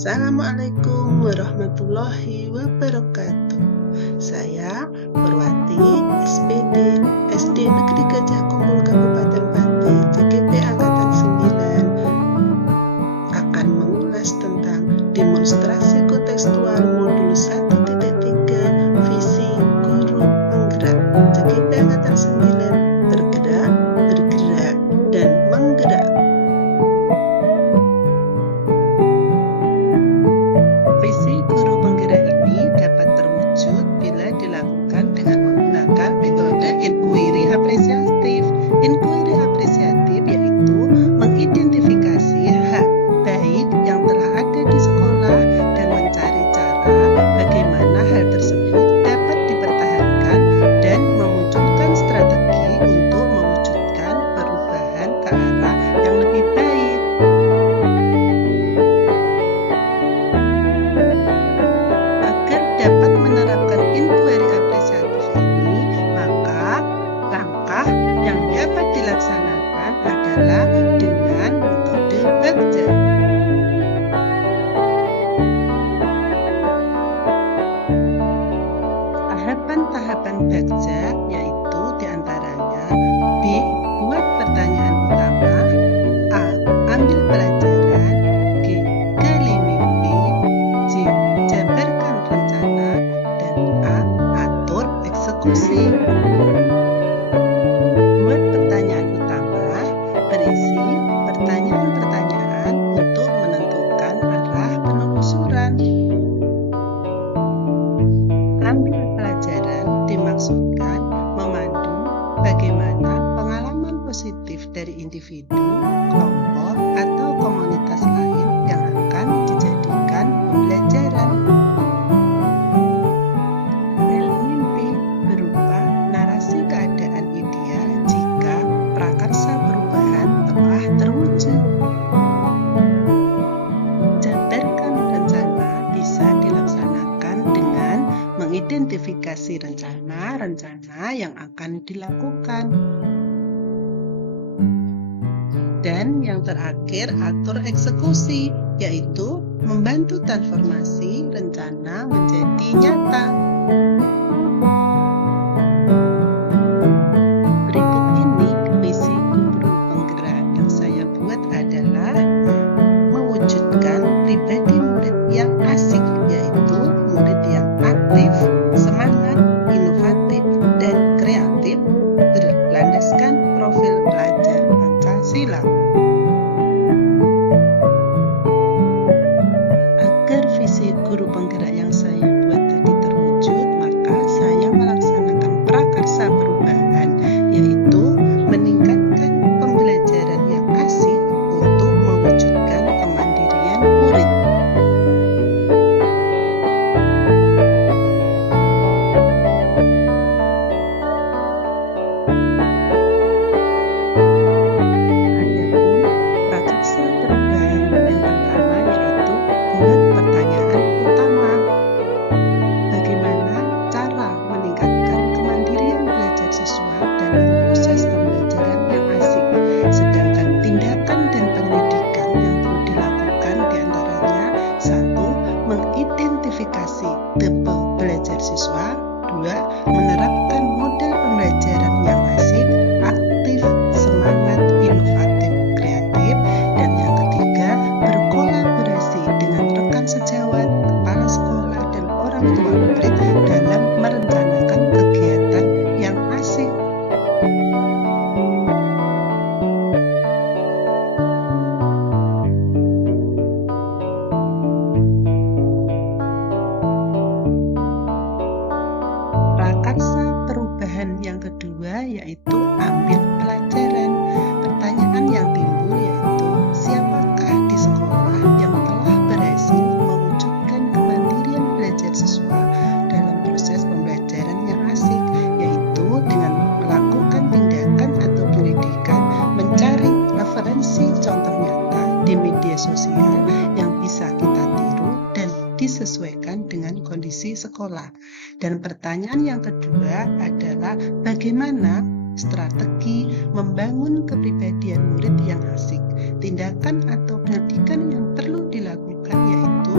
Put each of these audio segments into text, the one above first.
Assalamualaikum warahmatullahi wabarakatuh. Saya Purwati, SPD, SD Negeri Gajah Kumpul Kabupaten Pati, CGP Angkatan 9, akan mengulas tentang demonstrasi kontekstual modul 1.3 visi guru penggerak CGP Angkatan 9, bergerak, dan menggerak. Visi guru penggerak ini dapat terwujud bila dilakukan dengan menggunakan metode inquiry apresiatif. Inquiry apresiatif yaitu mengidentifikasi hak baik yang telah ada di sekolah dan mencari cara bagaimana hal tersebut dapat dipertahankan dan memunculkan strategi untuk mewujudkan perubahan ke arah yang lebih baik. Agar dapat menerapkan inquiry apresiatif ini, maka langkah yang dapat dilaksanakan adalah dengan metode BAGJA. Tahapan-tahapan BAGJA yaitu diantaranya B. Buat pertanyaan utama, A. Ambil pelajaran, G. Gali mimpi, C. Jabarkan rencana, dan A. Atur eksekusi. Buat pertanyaan utama berisi pertanyaan-pertanyaan untuk menentukan arah penelusuran. Ambil pelajaran dimaksudkan memandu bagaimana pengalaman positif dari individu, kelompok, atau komunitas lain yang akan dijadikan pembelajaran. Gali mimpi berupa narasi keadaan ideal jika prakarsa perubahan telah terwujud. Jabarkan rencana bisa dilaksanakan dengan mengidentifikasi rencana-rencana yang akan dilakukan. Dan yang terakhir, atur eksekusi, yaitu membantu transformasi rencana menjadi nyata. Berikut ini visi guru penggerak yang saya buat adalah mewujudkan pribadi murid yang asik, yaitu murid yang aktif, semangat, inovatif, dan kreatif, berlandaskan profil pelajar Pancasila. Agar visi guru penggerak yang saya buat tadi terwujud, maka saya melaksanakan prakarsa perubahan, yaitu meningkatkan pembelajaran yang asik untuk mewujudkan kemandirian murid. Adapun prakarsa perubahan yang pertama yaitu buat pertanyaan utama. Bagaimana cara meningkatkan kemandirian belajar siswa dalam proses pembelajaran yang asik? Sedangkan tindakan dan pendidikan yang perlu dilakukan diantaranya: 1. Mengidentifikasi tipe belajar siswa, 2. Menerapkan model pembelajaran yang asik, aktif, semangat, inovatif, kreatif, dan yang ketiga, berkolaborasi dengan rekan sejawat, kepala sekolah, dan orang tua murid dalam merencanakan kegiatan yang asik. Prakarsa perubahan yang kedua yaitu ambil pelajaran. Pertanyaan yang timbul yaitu, siapakah di sekolah yang telah berhasil mewujudkan kemandirian belajar siswa dalam proses pembelajaran yang asik, yaitu dengan melakukan tindakan atau pendidikan, mencari referensi contoh nyata di media sosial yang bisa kita tiru dan disesuaikan dengan kondisi sekolah. Dan pertanyaan yang kedua adalah bagaimana strategi membangun kepribadian murid yang asik. Tindakan atau pendidikan yang perlu dilakukan yaitu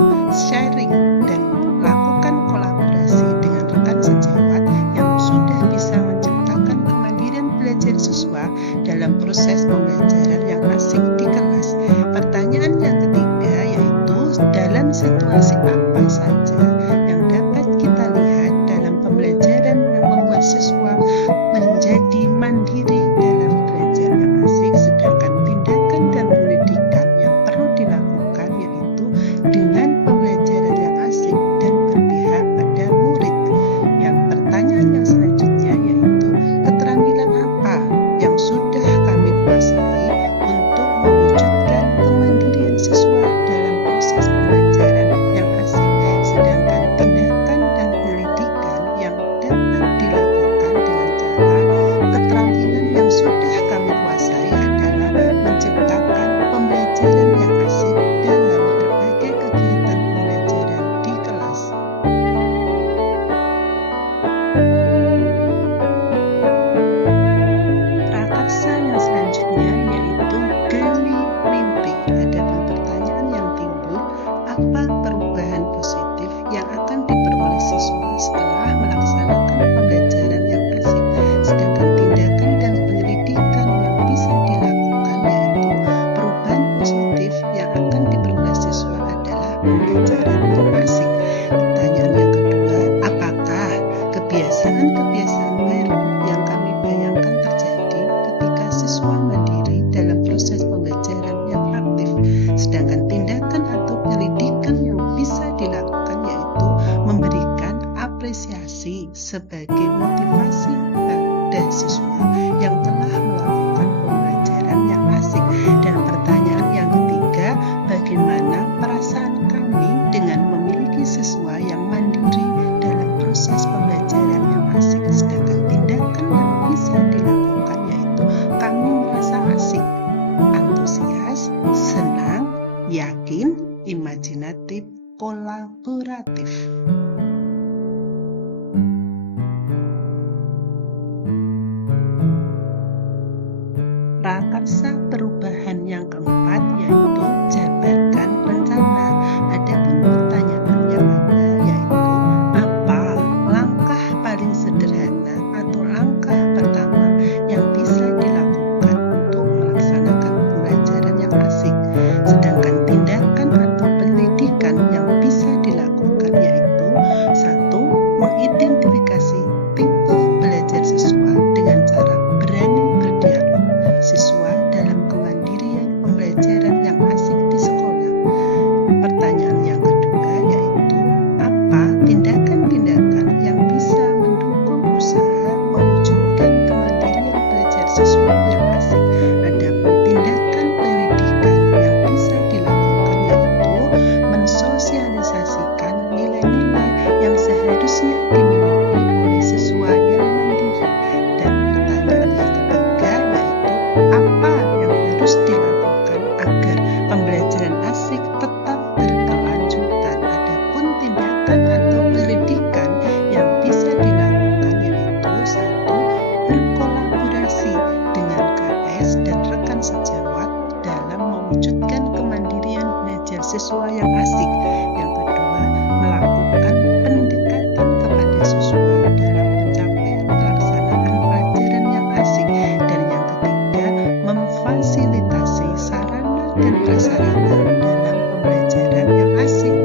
pembelajaran yang asik. Pertanyaan yang kedua, apakah kebiasaan-kebiasaan baru yang kami bayangkan terjadi ketika siswa mandiri dalam proses pembelajaran yang aktif, sedangkan tindakan atau penyelidikan yang bisa dilakukan yaitu memberikan apresiasi sebagai motivasi pada siswa yang telah melakukan pembelajaran yang asik. Dan pertanyaan yang ketiga, bagaimana perasaan kami dengan memiliki siswa yang mandiri dalam proses pembelajaran yang asik, sedangkan tindakan yang bisa dilakukan yaitu kami merasa asik, antusias, senang, yakin, imajinatif, kolaboratif. Prakarsa perubahan yang keempat yaitu jabarkan rencana. Adapun pertanyaan yang ada yaitu apa langkah paling sederhana atau langkah pertama yang bisa dilakukan untuk melaksanakan pembelajaran yang asik, sedangkan tindakan atau pendidikan yang bisa dilakukan yaitu 1. Mengidentifikasi tipe belajar siswa dengan cara berani berdialog siswa dalam kemandirian pembelajaran yang asik di sekolah. Pertanyaan yang kedua yaitu apa tindakan-tindakan yang bisa mendukung usaha mewujudkan kemandirian belajar siswa yang asik. Adapun tindakan pendidikan yang bisa dilakukan yaitu mensosialisasikan nilai-nilai yang seharusnya dimiliki oleh siswa yang mandiri. Dan pertanyaan yang ketiga yaitu apa yang harus dilakukan agar pembelajaran asik tetap berkelanjutan. Adapun tindakan atau pendidikan yang bisa dilakukan yaitu 1. Berkolaborasi dengan KS dan rekan sejawat dalam mewujudkan kemandirian belajar siswa yang asik. Yang kedua, melakukan pendekatan kepada siswa dalam pencapaian pelaksanaan pelajaran yang asik. Dan yang ketiga, memfasilitasi sarana dan prasarana dalam pembelajaran yang asik.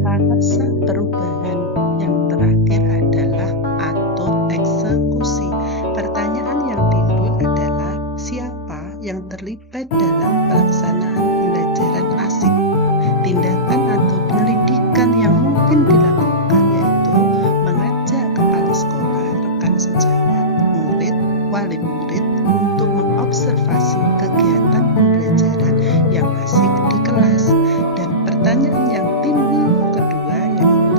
Prakarsa perubahan yang terakhir adalah atur eksekusi. Pertanyaan yang timbul adalah siapa yang terlibat dalam pelaksanaan pembelajaran asik. Tindakan atau pendidikan yang mungkin dilakukan yaitu mengajak kepala sekolah, rekan sejawat, murid, wali murid untuk mengobservasi kegiatan pembelajaran yang asik di kelas. Dan pertanyaan yang timbul kedua yaitu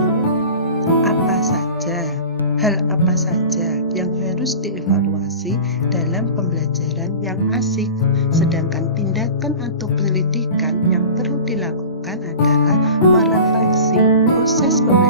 hal apa saja yang harus dievaluasi dalam pembelajaran yang asik, sedangkan tindakan atau pendidikan yang perlu dilakukan adalah merefleksi proses pembelajaran